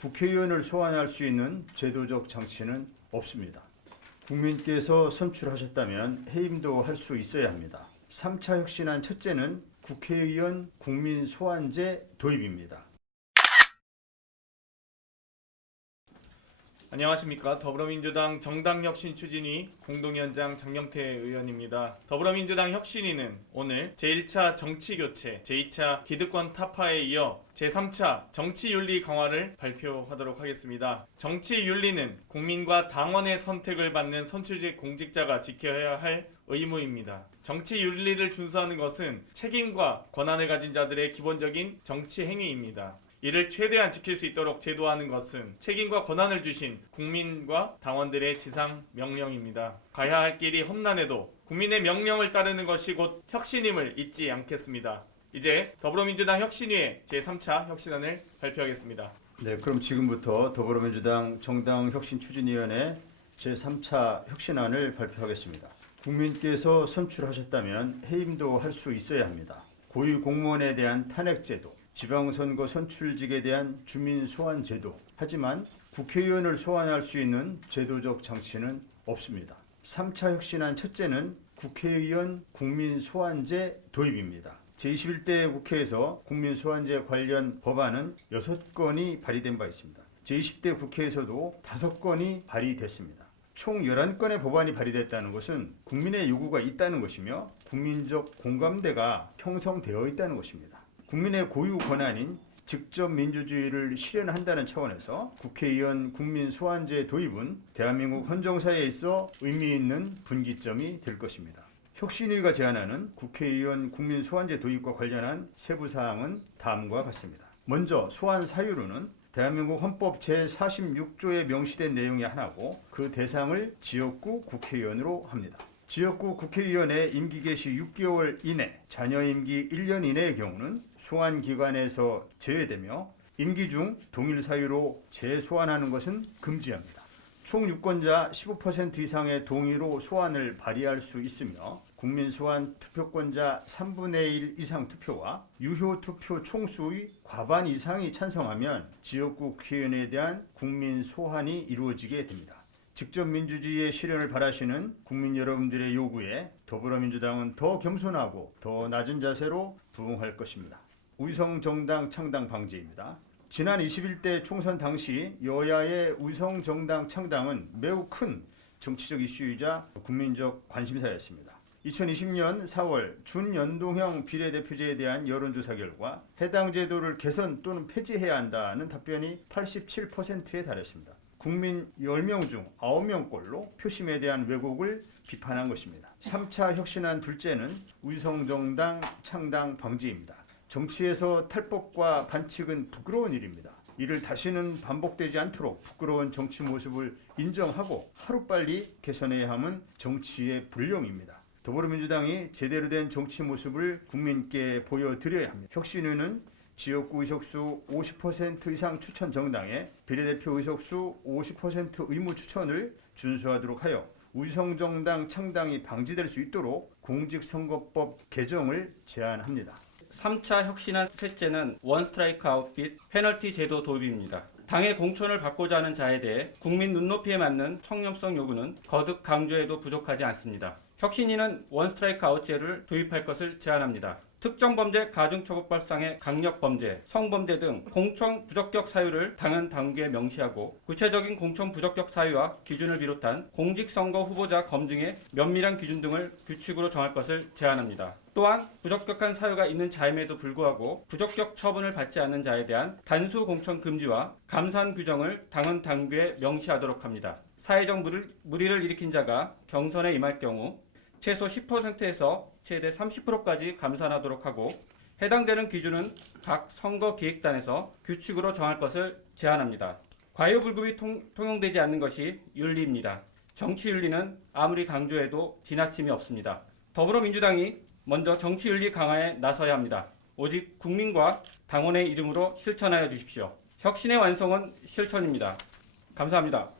국회의원을 소환할 수 있는 제도적 장치는 없습니다. 국민께서 선출하셨다면 해임도 할 수 있어야 합니다. 3차 혁신안 첫째는 국회의원 국민 소환제 도입입니다. 안녕하십니까. 더불어민주당 정당혁신 추진위 공동위원장 장경태 의원입니다. 더불어민주당 혁신위는 오늘 제1차 정치교체, 제2차 기득권 타파에 이어 제3차 정치윤리 강화를 발표하도록 하겠습니다. 정치윤리는 국민과 당원의 선택을 받는 선출직 공직자가 지켜야 할 의무입니다. 정치윤리를 준수하는 것은 책임과 권한을 가진 자들의 기본적인 정치 행위입니다. 이를 최대한 지킬 수 있도록 제도하는 것은 책임과 권한을 주신 국민과 당원들의 지상 명령입니다. 가야 할 길이 험난해도 국민의 명령을 따르는 것이 곧 혁신임을 잊지 않겠습니다. 이제 더불어민주당 혁신위의 제3차 혁신안을 발표하겠습니다. 네, 그럼 지금부터 더불어민주당 정당혁신추진위원회 제3차 혁신안을 발표하겠습니다. 국민께서 선출하셨다면 해임도 할 수 있어야 합니다. 고위 공무원에 대한 탄핵제도, 지방선거 선출직에 대한 주민 소환 제도. 하지만 국회의원을 소환할 수 있는 제도적 장치는 없습니다. 3차 혁신안 첫째는 국회의원 국민 소환제 도입입니다. 제21대 국회에서 국민 소환제 관련 법안은 6건이 발의된 바 있습니다. 제20대 국회에서도 5건이 발의됐습니다. 총 11건의 법안이 발의됐다는 것은 국민의 요구가 있다는 것이며 국민적 공감대가 형성되어 있다는 것입니다. 국민의 고유 권한인 직접 민주주의를 실현한다는 차원에서 국회의원 국민 소환제 도입은 대한민국 헌정사에 있어 의미 있는 분기점이 될 것입니다. 혁신위가 제안하는 국회의원 국민 소환제 도입과 관련한 세부 사항은 다음과 같습니다. 먼저 소환 사유로는 대한민국 헌법 제46조에 명시된 내용이 하나고 그 대상을 지역구 국회의원으로 합니다. 지역구 국회의원의 임기 개시 6개월 이내, 자녀 임기 1년 이내의 경우는 소환 기간에서 제외되며 임기 중 동일 사유로 재소환하는 것은 금지합니다. 총 유권자 15% 이상의 동의로 소환을 발의할 수 있으며 국민 소환 투표권자 3분의 1 이상 투표와 유효 투표 총수의 과반 이상이 찬성하면 지역구 국회의원에 대한 국민 소환이 이루어지게 됩니다. 직접 민주주의의 실현을 바라시는 국민 여러분들의 요구에 더불어민주당은 더 겸손하고 더 낮은 자세로 부응할 것입니다. 위성정당 창당 방지입니다. 지난 21대 총선 당시 여야의 위성정당 창당은 매우 큰 정치적 이슈이자 국민적 관심사였습니다. 2020년 4월 준연동형 비례대표제에 대한 여론조사 결과 해당 제도를 개선 또는 폐지해야 한다는 답변이 87%에 달했습니다. 국민 10명 중 9명꼴로 표심에 대한 왜곡을 비판한 것입니다. 3차 혁신안 둘째는 위성정당 창당 방지입니다. 정치에서 탈법과 반칙은 부끄러운 일입니다. 이를 다시는 반복되지 않도록 부끄러운 정치 모습을 인정하고 하루빨리 개선해야 함은 정치의 본령입니다. 더불어민주당이 제대로 된 정치 모습을 국민께 보여드려야 합니다. 혁신위는 지역구 의석수 50% 이상 추천 정당에 비례대표 의석수 50% 의무 추천을 준수하도록 하여 위성정당 창당이 방지될 수 있도록 공직선거법 개정을 제안합니다. 3차 혁신안 셋째는 원 스트라이크 아웃 및 페널티 제도 도입입니다. 당의 공천을 받고자 하는 자에 대해 국민 눈높이에 맞는 청렴성 요구는 거듭 강조해도 부족하지 않습니다. 혁신위는 원 스트라이크 아웃제를 도입할 것을 제안합니다. 특정 범죄 가중처벌법상의 강력범죄, 성범죄 등 공천 부적격 사유를 당연 당규에 명시하고 구체적인 공천 부적격 사유와 기준을 비롯한 공직선거 후보자 검증의 면밀한 기준 등을 규칙으로 정할 것을 제안합니다. 또한 부적격한 사유가 있는 자임에도 불구하고 부적격 처분을 받지 않는 자에 대한 단수 공천 금지와 감산 규정을 당헌 당규에 명시하도록 합니다. 사회적 물의를 일으킨 자가 경선에 임할 경우 최소 10%에서 최대 30%까지 감산하도록 하고 해당되는 기준은 각 선거기획단에서 규칙으로 정할 것을 제안합니다. 과유불급이 통용되지 않는 것이 윤리입니다. 정치윤리는 아무리 강조해도 지나침이 없습니다. 더불어민주당이 먼저 정치윤리 강화에 나서야 합니다. 오직 국민과 당원의 이름으로 실천하여 주십시오. 혁신의 완성은 실천입니다. 감사합니다.